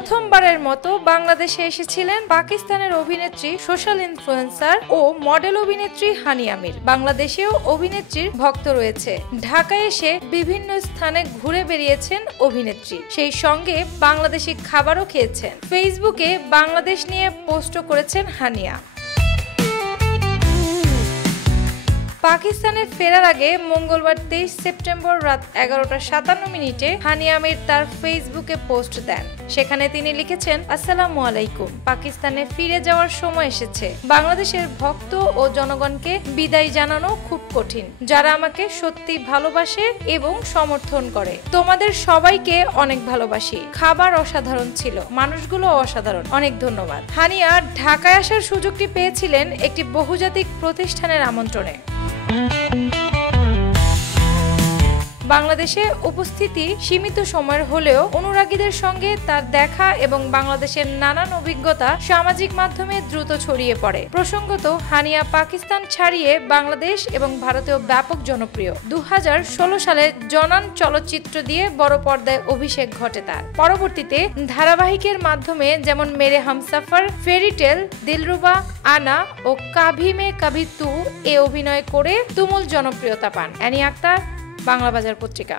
প্রথমবারের মতো বাংলাদেশে এসেছিলেন পাকিস্তানের অভিনেত্রী, সোশ্যাল ইনফ্লুয়েন্সার ও মডেল অভিনেত্রী হানিয়া মীর। বাংলাদেশেও অভিনেত্রীর ভক্ত রয়েছে। ঢাকায় এসে বিভিন্ন স্থানে ঘুরে বেরিয়েছেন অভিনেত্রী, সেই সঙ্গে বাংলাদেশি খাবারও খেয়েছেন। ফেসবুকে বাংলাদেশ নিয়ে পোস্টও করেছেন হানিয়া। পাকিস্তানের ফেরার আগে মঙ্গলবার 23 সেপ্টেম্বর রাত 11:57 হানিয়া মীর তার ফেসবুকে পোস্ট দেন। সেখানে তিনি লিখেছেন, আসসালামু আলাইকুম, পাকিস্তানে ফিরে যাওয়ার সময় এসেছে। বাংলাদেশের ভক্ত ও জনগণকে বিদায় জানানো খুব কঠিন, যারা আমাকে সত্যি ভালোবাসে এবং সমর্থন করে। তোমাদের সবাইকে অনেক ভালোবাসি। খাবার অসাধারণ ছিল, মানুষগুলো অসাধারণ, অনেক ধন্যবাদ। হানিয়া ঢাকায় আসার সুযোগটি পেয়েছিলেন একটি বহুজাতিক প্রতিষ্ঠানের আমন্ত্রণে। বাংলাদেশে উপস্থিতি সীমিত সময়ের হলেও অনুরাগীদের সঙ্গে তার দেখা এবং বাংলাদেশের নানান অভিজ্ঞতা সামাজিক মাধ্যমে দ্রুত ছড়িয়ে পড়ে। প্রসঙ্গত, হানিয়া পাকিস্তান ছাড়িয়ে বাংলাদেশ এবং ভারতেও ব্যাপক জনপ্রিয়। 2016 সালে জনান চলচ্চিত্র দিয়ে বড় পর্দায় অভিষেক ঘটে তার। পরবর্তীতে ধারাবাহিকের মাধ্যমে যেমন মেরে হামসফর, ফেরিটেল, দিলরুবা, আনা ও কাভি মে কভি তু এ অভিনয় করে তুমুল জনপ্রিয়তা পান। অ্যানি আক্তার, বাংলা বাজার পত্রিকা।